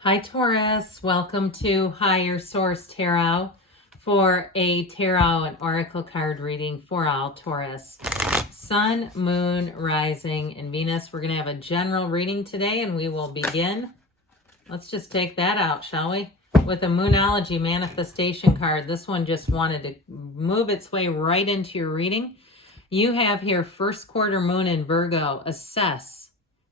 Hi Taurus, welcome to Higher Source Tarot for a tarot and oracle card reading for all Taurus. Sun, Moon, Rising, and Venus. We're going to have a general reading today and we will begin. Let's just take that out, shall we? With a Moonology manifestation card. This one just wanted to move its way right into your reading. You have here first quarter moon in Virgo. Assess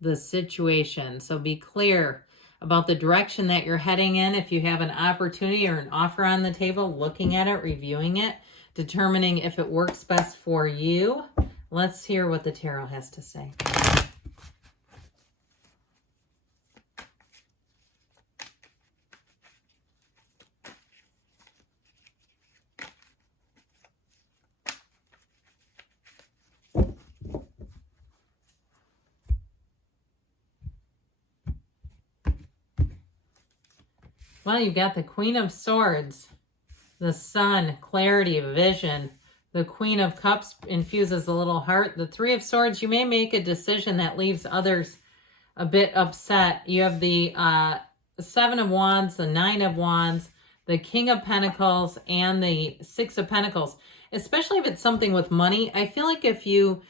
the situation. So be clear about the direction that you're heading in. If you have an opportunity or an offer on the table, looking at it, reviewing it, determining if it works best for you. Let's hear what the tarot has to say. Well, you've got the Queen of Swords, the Sun, clarity, vision. The Queen of Cups infuses a little heart. The Three of Swords, you may make a decision that leaves others a bit upset. You have the Seven of Wands, the Nine of Wands, the King of Pentacles, and the Six of Pentacles. Especially if it's something with money. I feel like if you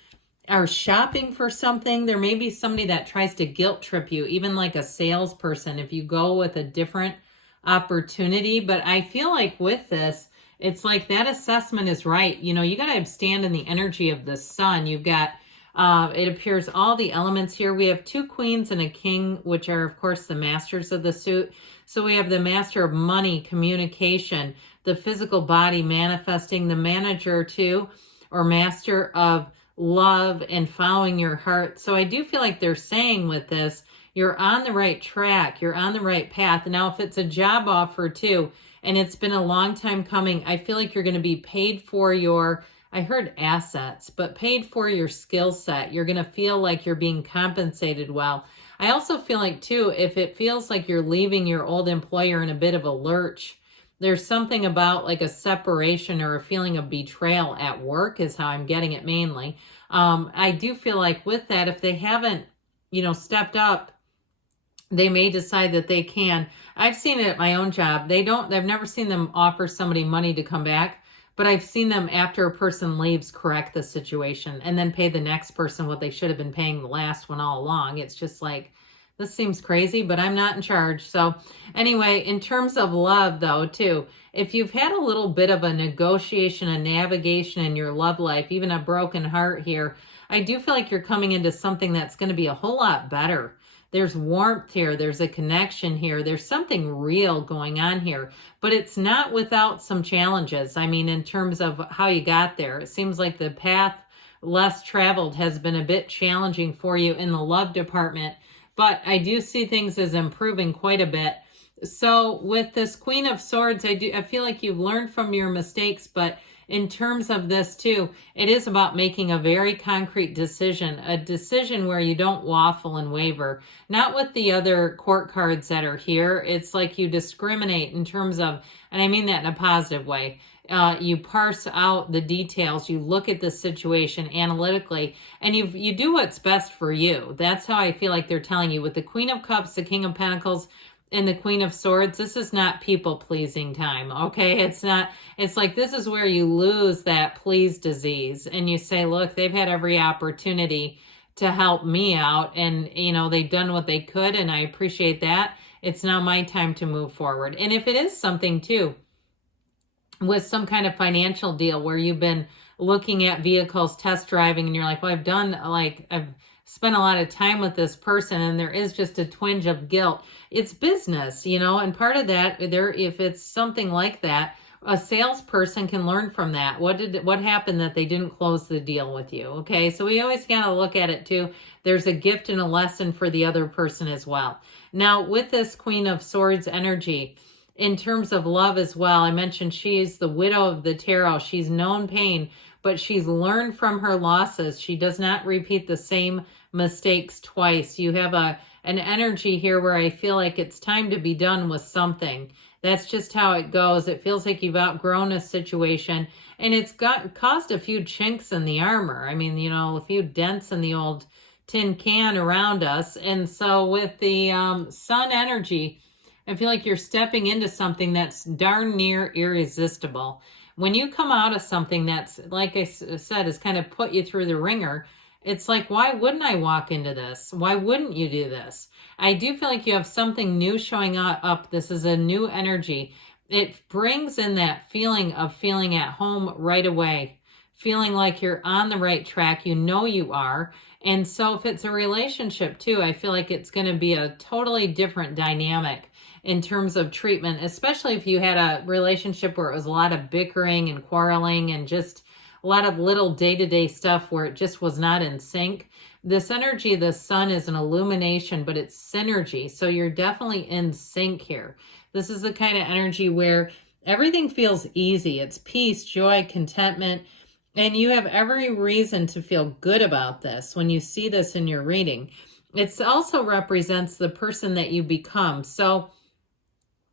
are shopping for something, there may be somebody that tries to guilt trip you, even like a salesperson, if you go with a different opportunity. But I feel like with this, it's like that assessment is right. You know, you got to stand in the energy of the sun. You've got, it appears all the elements here. We have two queens and a king, which are, of course, the masters of the suit. So we have the master of money, communication, the physical body manifesting, the manager too, or master of love and following your heart. So I do feel like they're saying with this, you're on the right track. You're on the right path. Now, if it's a job offer too, and it's been a long time coming, I feel like you're going to be paid for your, I heard assets, but paid for your skill set. You're going to feel like you're being compensated well. I also feel like too, if it feels like you're leaving your old employer in a bit of a lurch, there's something about like a separation or a feeling of betrayal at work is how I'm getting it mainly. I do feel like with that, if they haven't, stepped up, they may decide that they can. I've seen it at my own job. I've never seen them offer somebody money to come back, but I've seen them after a person leaves correct the situation and then pay the next person what they should have been paying the last one all along. It's just like, this seems crazy, but I'm not in charge. So anyway, in terms of love though, too, if you've had a little bit of a negotiation, a navigation in your love life, even a broken heart here, I do feel like you're coming into something that's going to be a whole lot better. There's warmth here. There's a connection here. There's something real going on here, but it's not without some challenges. I mean, in terms of how you got there, it seems like the path less traveled has been a bit challenging for you in the love department, but I do see things as improving quite a bit. So with this Queen of Swords, I feel like you've learned from your mistakes, but in terms of this too, it is about making a very concrete decision, a decision where you don't waffle and waver. Not with the other court cards that are here. It's like you discriminate in terms of, and I mean that in a positive way. You parse out the details, you look at the situation analytically, and you do what's best for you. That's how I feel like they're telling you. With the Queen of Cups, the King of Pentacles, and the Queen of Swords, this is not people-pleasing time, okay? It's not, it's like this is where you lose that please disease, and you say, look, they've had every opportunity to help me out, and, they've done what they could, and I appreciate that. It's now my time to move forward. And if it is something, too, with some kind of financial deal where you've been looking at vehicles, test driving, and you're like, well, I've spent a lot of time with this person and there is just a twinge of guilt. It's business, and part of that, if it's something like that, a salesperson can learn from that. What happened that they didn't close the deal with you? Okay, so we always got to look at it too. There's a gift and a lesson for the other person as well. Now, with this Queen of Swords energy, in terms of love as well, I mentioned she's the widow of the tarot. She's known pain, but she's learned from her losses. She does not repeat the same mistakes twice. You have an energy here where I feel like it's time to be done with something. That's just how it goes. It feels like you've outgrown a situation, and it's caused a few chinks in the armor. I mean, a few dents in the old tin can around us. And so with the sun energy, I feel like you're stepping into something that's darn near irresistible. When you come out of something that's, like I said, has kind of put you through the ringer, it's like, why wouldn't I walk into this? Why wouldn't you do this? I do feel like you have something new showing up. This is a new energy. It brings in that feeling of feeling at home right away, feeling like you're on the right track. You know you are. And so if it's a relationship too, I feel like it's going to be a totally different dynamic in terms of treatment, especially if you had a relationship where it was a lot of bickering and quarreling and just a lot of little day-to-day stuff where it just was not in sync. This energy of the sun is an illumination, but it's synergy. So you're definitely in sync here. This is the kind of energy where everything feels easy. It's peace, joy, contentment. And you have every reason to feel good about this when you see this in your reading. It also represents the person that you become. So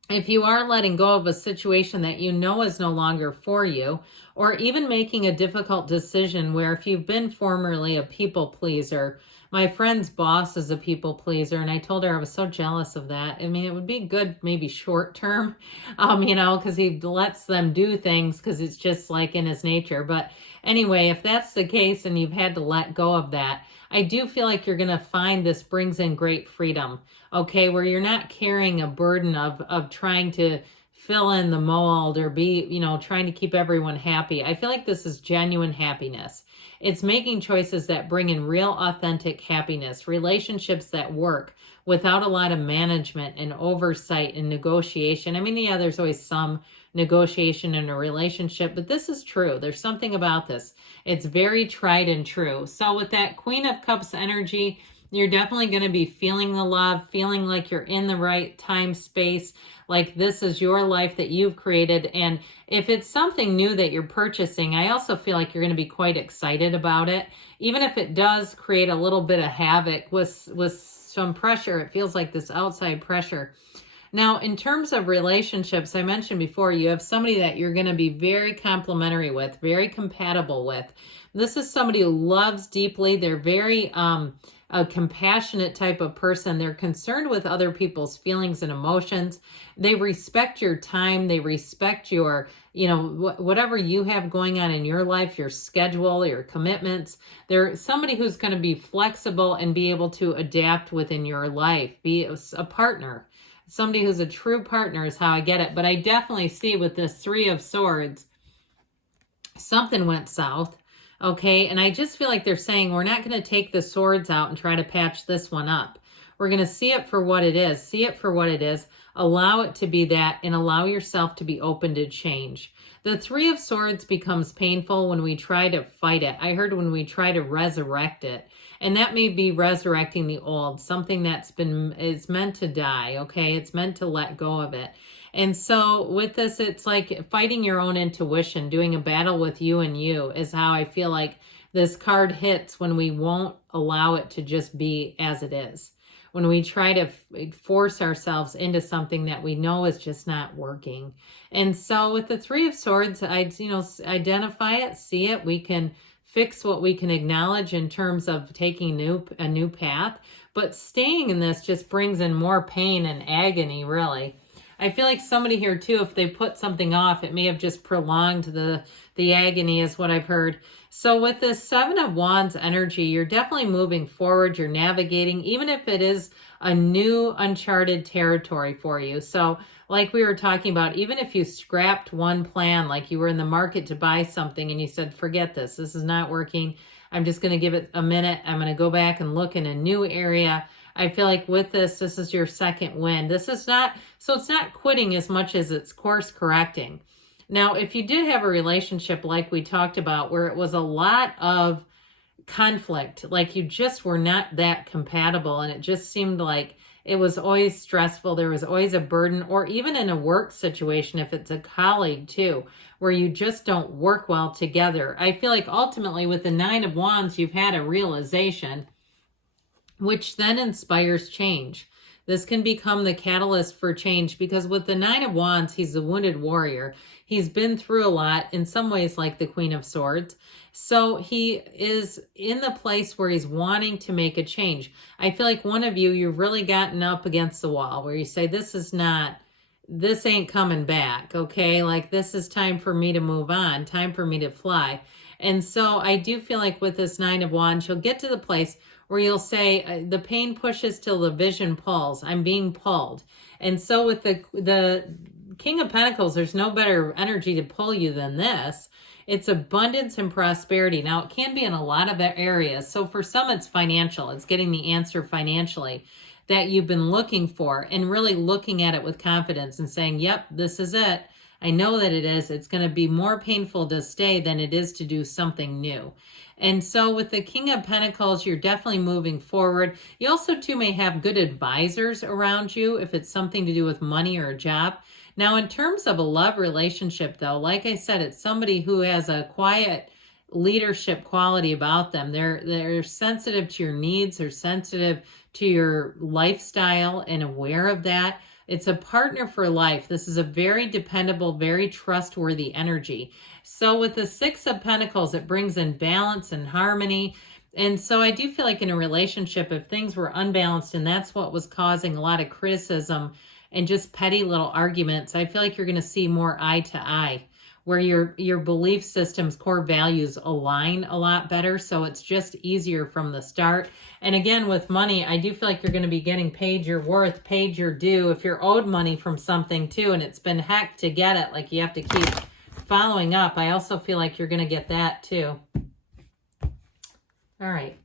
if you are letting go of a situation that you know is no longer for you, or even making a difficult decision where if you've been formerly a people pleaser, my friend's boss is a people pleaser, and I told her I was so jealous of that. I mean, it would be good maybe short term, because he lets them do things because it's just like in his nature. But anyway, if that's the case and you've had to let go of that, I do feel like you're going to find this brings in great freedom, okay, where you're not carrying a burden of trying to fill in the mold or be, trying to keep everyone happy. I feel like this is genuine happiness. It's making choices that bring in real, authentic happiness, relationships that work without a lot of management and oversight and negotiation. I mean, yeah, there's always some negotiation in a relationship, but this is true. There's something about this. It's very tried and true. So with that Queen of Cups energy, you're definitely going to be feeling the love, feeling like you're in the right time space, like this is your life that you've created. And if it's something new that you're purchasing, I also feel like you're going to be quite excited about it. Even if it does create a little bit of havoc with some pressure, it feels like this outside pressure. Now, in terms of relationships, I mentioned before, you have somebody that you're going to be very complimentary with, very compatible with. This is somebody who loves deeply. They're very a compassionate type of person. They're concerned with other people's feelings and emotions. They respect your time. They respect your, whatever you have going on in your life, your schedule, your commitments. They're somebody who's going to be flexible and be able to adapt within your life, be a partner. Somebody who's a true partner is how I get it. But I definitely see with this Three of Swords, something went south. Okay, and I just feel like they're saying we're not going to take the swords out and try to patch this one up. We're going to see it for what it is. See it for what it is. Allow it to be that and allow yourself to be open to change. The Three of Swords becomes painful when we try to fight it. I heard when we try to resurrect it. And that may be resurrecting the old, something is meant to die, okay? It's meant to let go of it. And so with this, it's like fighting your own intuition, doing a battle with you and you is how I feel like this card hits when we won't allow it to just be as it is. When we try to force ourselves into something that we know is just not working. And so with the Three of Swords, I'd, identify it, see it. We can fix what we can acknowledge in terms of taking a new path. But staying in this just brings in more pain and agony, really. I feel like somebody here too, if they put something off, it may have just prolonged the agony is what I've heard. So with this Seven of Wands energy, you're definitely moving forward. You're navigating, even if it is a new uncharted territory for you. So like we were talking about, even if you scrapped one plan, like you were in the market to buy something and you said, forget this is not working. I'm just going to give it a minute. I'm going to go back and look in a new area. I feel like with this is your second win. It's not quitting as much as it's course correcting. Now, if you did have a relationship like we talked about, where it was a lot of conflict, like you just were not that compatible and it just seemed like it was always stressful, there was always a burden, or even in a work situation, if it's a colleague too, where you just don't work well together. I feel like ultimately with the Nine of Wands, you've had a realization which then inspires change. This can become the catalyst for change, because with the Nine of Wands, he's a wounded warrior. He's been through a lot, in some ways like the Queen of Swords. So he is in the place where he's wanting to make a change. I feel like one of you, you've really gotten up against the wall where you say, this ain't coming back, okay? Like, this is time for me to move on, time for me to fly. And so I do feel like with this Nine of Wands, you'll get to the place where you'll say, the pain pushes till the vision pulls. I'm being pulled. And so with the King of Pentacles, there's no better energy to pull you than this. It's abundance and prosperity. Now, it can be in a lot of areas. So for some, it's financial. It's getting the answer financially that you've been looking for, and really looking at it with confidence and saying, yep, this is it. I know that it is. It's going to be more painful to stay than it is to do something new. And so with the King of Pentacles, you're definitely moving forward. You also, too, may have good advisors around you if it's something to do with money or a job. Now, in terms of a love relationship, though, like I said, it's somebody who has a quiet leadership quality about them. They're sensitive to your needs. They're sensitive to your lifestyle and aware of that. It's a partner for life. This is a very dependable, very trustworthy energy. So with the Six of Pentacles, it brings in balance and harmony. And so I do feel like in a relationship, if things were unbalanced and that's what was causing a lot of criticism and just petty little arguments, I feel like you're going to see more eye to eye, where your belief systems, core values align a lot better. So it's just easier from the start. And again, with money, I do feel like you're going to be getting paid your worth, paid your due. If you're owed money from something too, and it's been heck to get it, like you have to keep following up, I also feel like you're going to get that too. All right.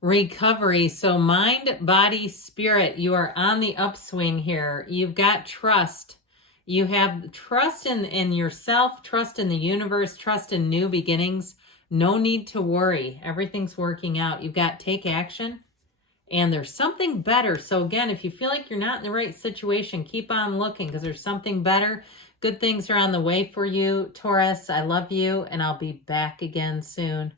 Recovery. So mind, body, spirit, you are on the upswing here. You've got trust. You have trust in yourself, trust in the universe, trust in new beginnings. No need to worry. Everything's working out. You've got take action, and there's something better. So again, if you feel like you're not in the right situation, keep on looking, because there's something better. Good things are on the way for you, Taurus. I love you, and I'll be back again soon.